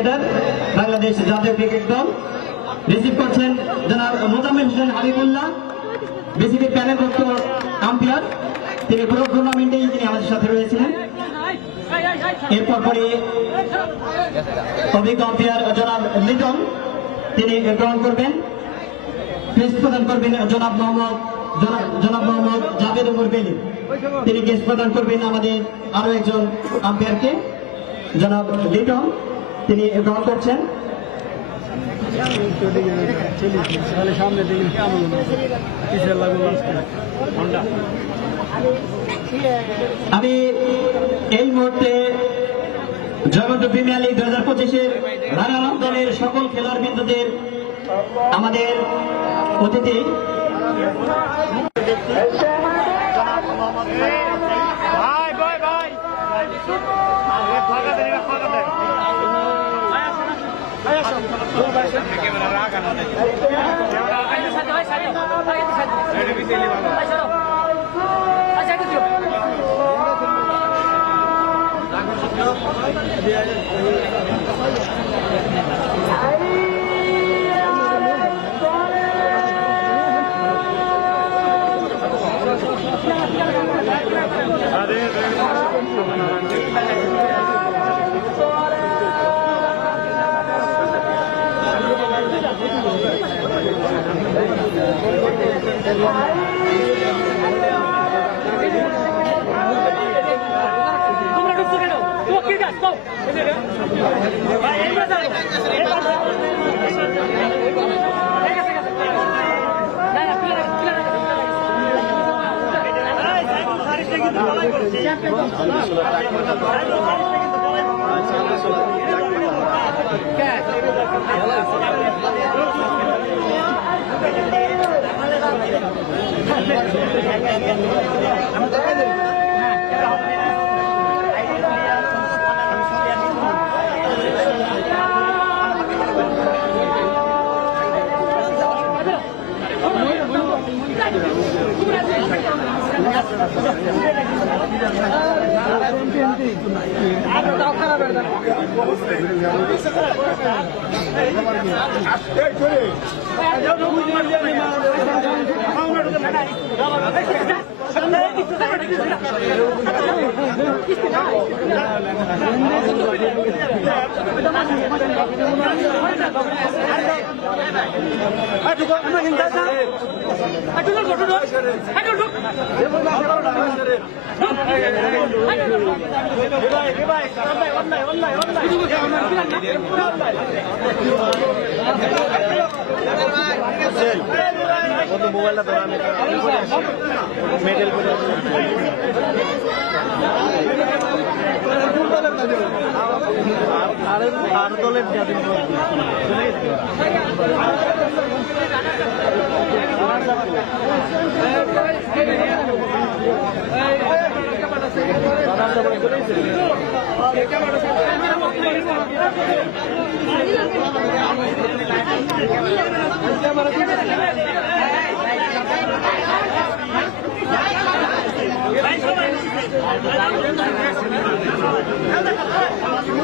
Cricketer, Bangladesh জাতীয় cricket দল। Receive করছেন জনাব মোজাম্মেল হোসেন হাবিবুল্লাহ, বিসিবি প্যানেলভুক্ত আম্পায়ার। তিনি পুরো টুর্নামেন্টেই তিনি আমাদের সাথে রয়েছিলেন। এরপর পরে অভিজ্ঞ আম্পায়ার জনাব লিটন, তিনি গ্রহণ করবেন। ক্রেস্ট প্রদান করবেন জনাব মোহাম্মদ জাভেদ উমর বেলি। তিনি ক্রেস্ট প্রদান করবেন আমাদের আরো একজন আম্পায়ারকে, জনাব লিটন, তিনি গ্রহণ করছেন। আমি এই মুহূর্তে জয়মন্ট প্রিমিয়ার লিগ 2025-এর রানার দলের সকল খেলোয়াড়বৃন্দদের, আমাদের অতিথি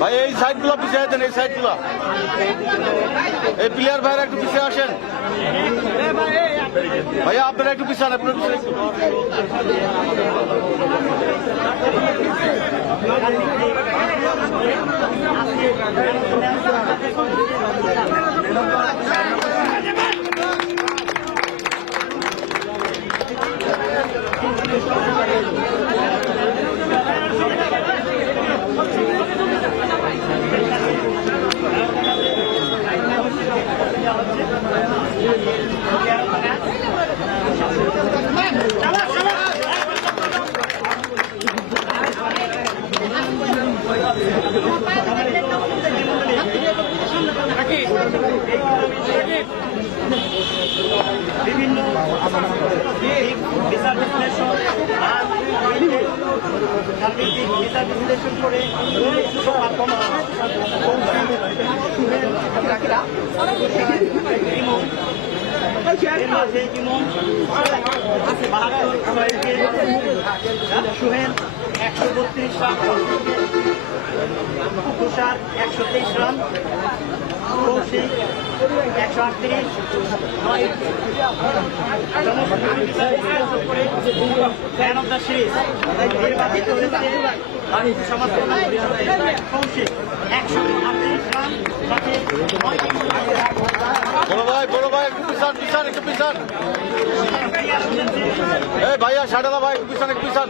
ভাই এই সাইডগুলো পিছিয়ে দেন, এই সাইডগুলো। এই প্লেয়ার ভাইরা একটু পিছিয়ে আসেন ভাইয়া, আপনারা একটু পিছিয়ে আন, আপনারা পিছিয়ে বিভিন্ন বিচার বিশ্লেষণ বিশ্লেষণ করে Sohel 132 run Tushar 123 run, Kaushik 138, man of the series নির্বাচিত হয়েছে সমাজ কল্যাণ পরিষদের কৌশিক 138 রান, সাথে 9 বড় ভাই একটু পিছান এই ভাইয়া সাড়া ভাই একটু পিছান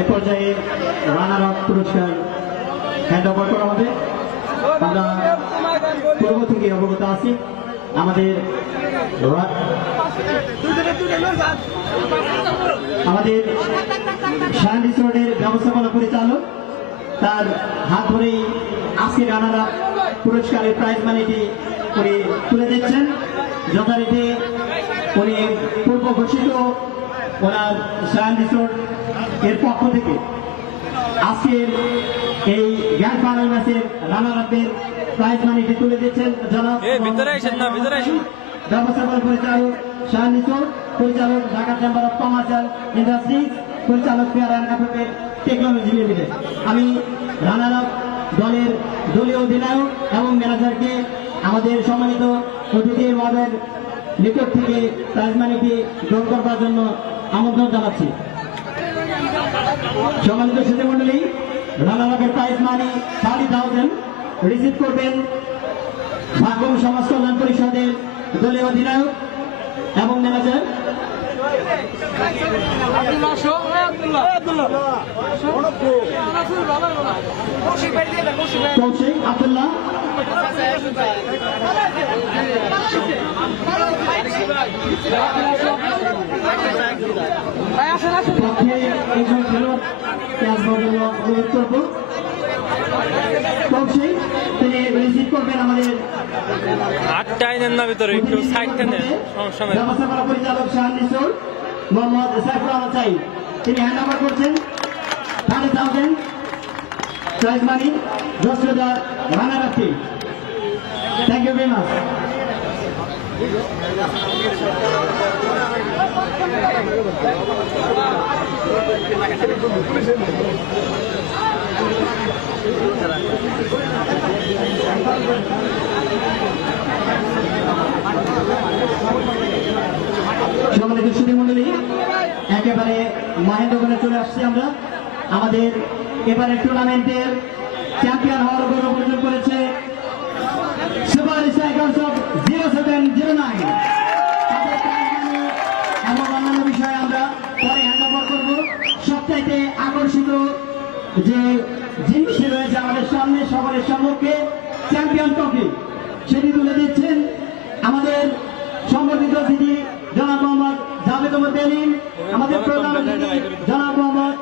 এ পর্যায়ে রানার আপ পুরস্কার হ্যান্ড ওভার করা হবে। আমরা পূর্ব থেকে অবগত আছি আমাদের শান রিসোর্টের ব্যবস্থাপনা পরিচালক তার হাত ধরেই আজকে রানার আপ পুরস্কারের প্রাইজ মানিটি উনি তুলে দিচ্ছেন। যথারীতি উনি পূর্ব ঘোষিত ওনার শান রিসোর্ট এর পক্ষ থেকে আজকের এই গ্র্যান্ড ফাইনাল ম্যাচের রানার আপের প্রাইজ মানিটি তুলে দিচ্ছেন জনাব ব্যবস্থাপনা পরিচালক শাহ নিসোর, পরিচালক Dhaka chamber of commerce and industries, পরিচালক fair and appropriate technology limited. আমি রানার আপ দলের দলীয় অধিনায়ক এবং ম্যানেজারকে আমাদের সম্মানিত অতিথি মহোদয়ের নিকট থেকে প্রাইজ মানিটি গ্রহণ করবার জন্য আমন্ত্রণ জানাচ্ছি। সম্মানিত সুধী মন্ডলী, রানার আপের প্রাইজ মানি 30,000 রিসিভ করবেন ভাগ্যম সমাজ কল্যাণ পরিষদের দলীয় অধিনায়ক এবং ম্যানেজার কৌশিক আব্দুল্লাহ। পক্ষে একজন খেলোয়াড়কে আসবার জন্য অনুরোধ করব। কৌশিক তিনি রিসিভ করবেন আমাদের ব্যবস্থাপনা পরিচালক শাহ নিসোর মোহাম্মদ সাইফুর রহমান চাই, তিনি হ্যান্ড ওভার করছেন 30,000 prize money 10,000 runner up team. Thank you very much. সম্মানিত সুধী মন্ডলী, একেবারে মহেন্দ্রগঞ্জে চলে আসছি আমরা। আমাদের এবারে টুর্নামেন্টের চ্যাম্পিয়ন হওয়ার গৌরব অর্জন করেছে সুপার স্ট্রাইকার্স অফ 0709। এবং অন্যান্য বিষয়ে আমরা পরে হ্যান্ড ওভার করবো। সবচাইতে আকর্ষিত যে জিনিসটি রয়েছে আমাদের সামনে সকলের সম্মুখে চ্যাম্পিয়ন ট্রফি, সেটি তুলে দিচ্ছেন আমাদের সংগঠিত অতিথি জনাব মোহাম্মদ জাভেদ ওমর বেলিম, আমাদের প্রধান অতিথি জনাব মোহাম্মদ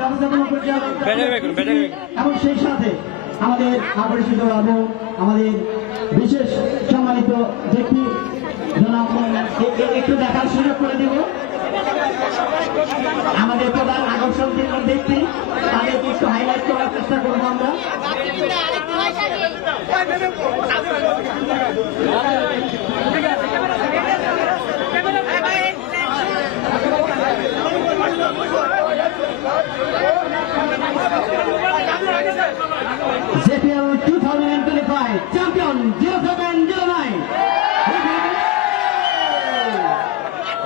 ব্যবস্থাপনা পরিচালক, এবং সেই সাথে আমাদের আকর্ষিত এবং আমাদের বিশেষ সম্মানিত ব্যক্তি জনাব একটু দেখার সুযোগ করে দেব। আমাদের প্রধান আকর্ষণ ব্যক্তি তাদেরকে একটু হাইলাইট করার চেষ্টা করবো আমরা। JPL 2025 champion 0709.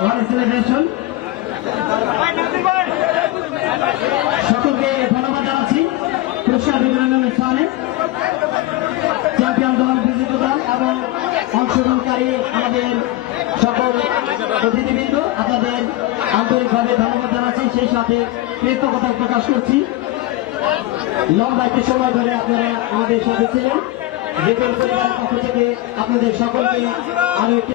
What a celebration! সকলকে ধন্যবাদ জানাচ্ছি পুরস্কার বিতরণ অনুষ্ঠানে। চ্যাম্পিয়ন দল, বিজেত দল এবং অংশগ্রহণকারী আমাদের সকল অতিথিবৃন্দ, আপনাদের আন্তরিকভাবে ধন্যবাদ জানাচ্ছি। সাথে কৃতজ্ঞতা প্রকাশ করছি। লম্বা একটি সময় ধরে আপনারা আমাদের সাথে ছিলেন। রিপন পরিবারের পক্ষ থেকে আপনাদের সকলকে আরো একটি